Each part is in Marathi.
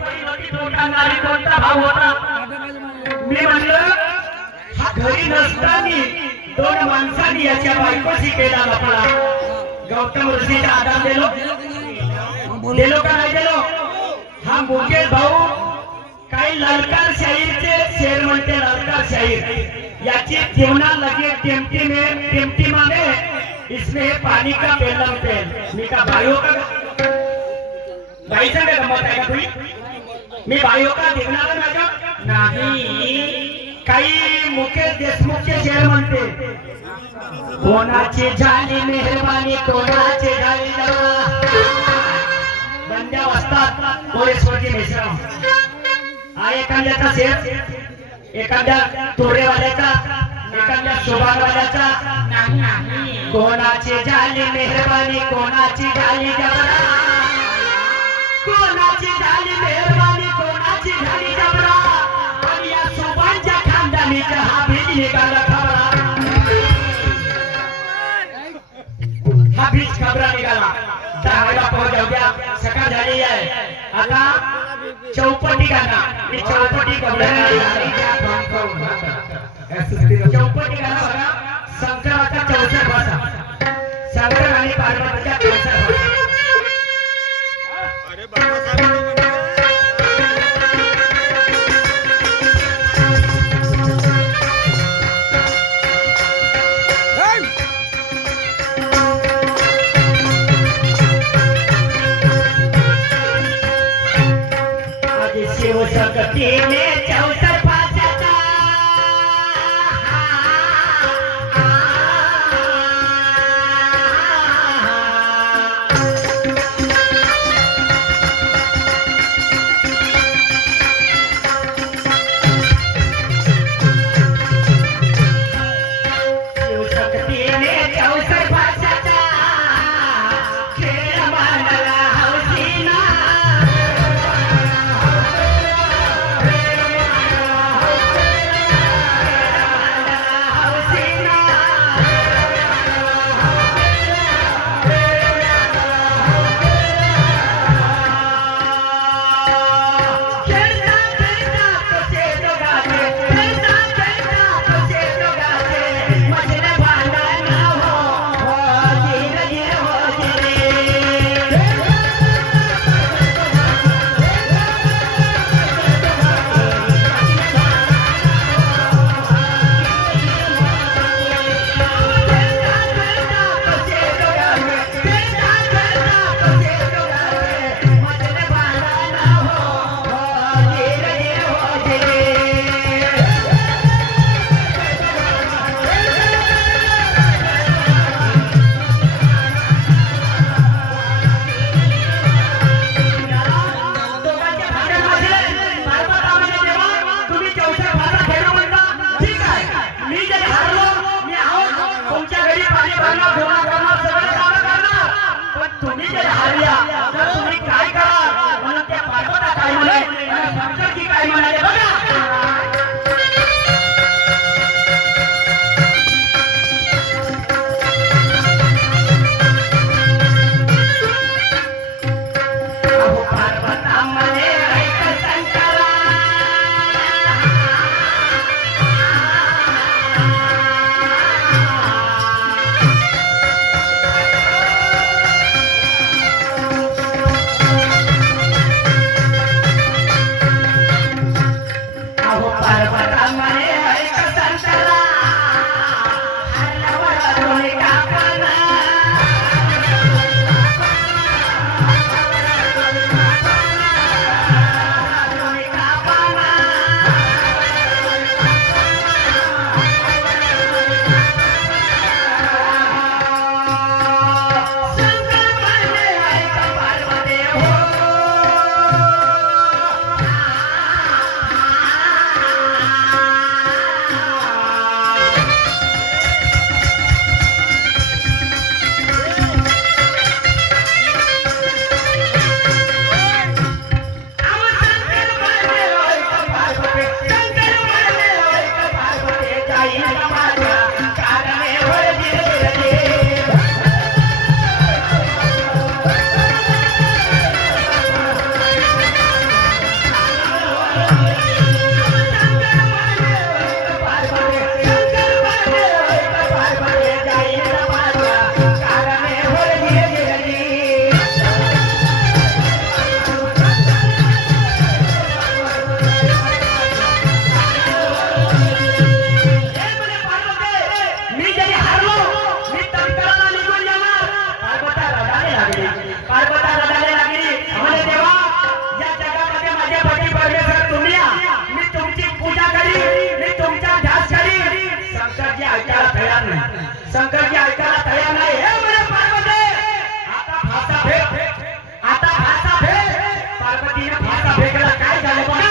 बहीण होती, तोटा नारी कोणता भाऊ होता. मी म्हणलं हा घरी नसताना दोन माणसांनी याच्या बायकोशी केला लफडा. गौतम ऋषीचा आधार दिलो का नाही दिलो. हा मुकेश भाऊ काही ललकार शाहीरचे शेर म्हणते. ललकार शाहीर याची जीवना लगे टेमटी माने इसमें पानी का पेलम पेल. मी का भाईओ का भाईचा काय गमत आहे का तुम्ही. मी भाईओ का दिखणार नाही. काही मुकेश देशमुखचे शेर म्हणते. कोणाची झाली मेहरबानी कोणाची झाली बंद्या वाजतात कोळेश्वरची मिश्रा. हा एखाद्याचा शेर एखाद्या तोरेवाल्याचा एखाद्या शोभानवाल्याचा. कोणाची झाली मेहरबानी कोणाची झाली जबरा. कोणाची झाली मेहरबानी कोणाची झाली जबरा. आणि या शोभांच्या खानदानीचा हा बीज निघाला खबरा. हा बीज खबरा निघाला. दहावीला पोहोच जाऊ द्या. सकाळ झाली आहे. आता चौपटी गाणा. मी चौपटी चौपटी गाणं बघा. शंकराचा 64 भाषा. शंकर आणि पार्वतीच्या 64 भाषा. शिव शक्तीने 64 भाषाचा शिव शक्तीने 64 भाषाचा खेळ मांडला हौसीना. शंकरजी ऐकायला तयार नाही. हे म्हणे पार्वती, आता फासा फेक, आता फासा फेक. पार्वतीने फासा फेकला. काय झालं बघा.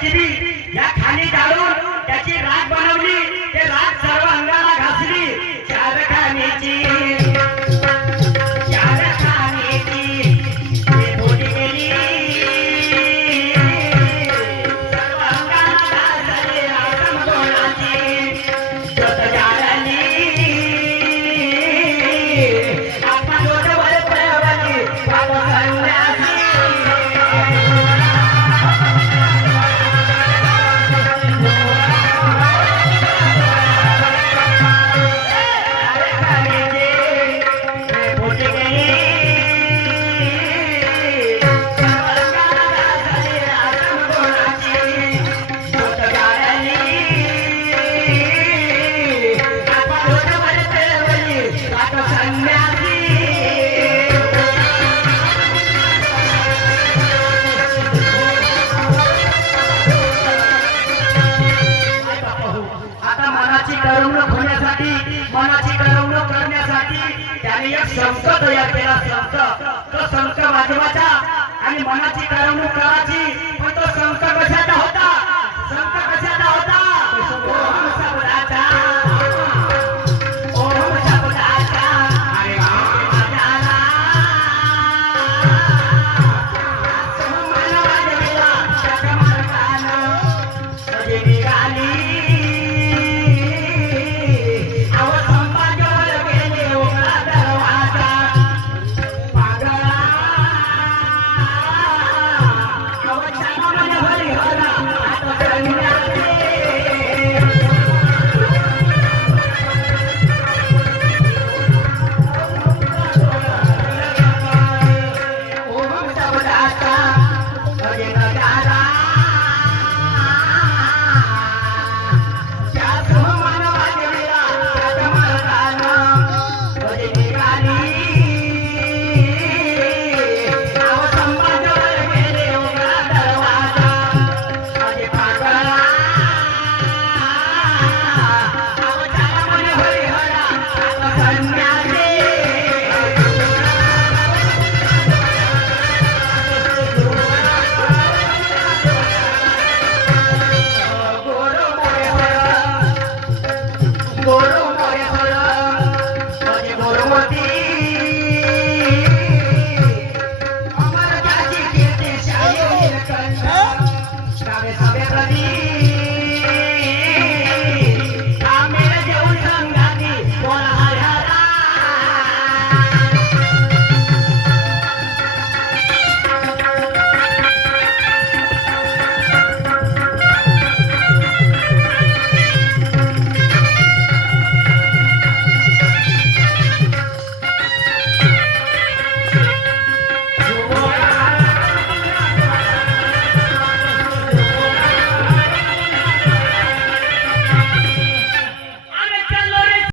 पृथ्वी या खाली जाळून त्याची राख बनवली ते राख सर्व अंगाला घासली चार खाण्याची ते बोली गेली सर्व अंगाला घासली राखम दोनाची स्वत जाळली आत्मा डोळ्यावर पळवली पाप संन्यासी करमणूक होण्यासाठी मनाची करमणूक करण्यासाठी त्याने एक संत तयार केला संत तो संत वाजवाचा आणि मनाची करमणूक करायची पण तो संत कशाचा होता संत कशाचा होता ओम शब्दाचा ओम शब्दाचा अरे वाजवाला मन वाजविला चकमरकानं कधी निघाली Sabe, sabe,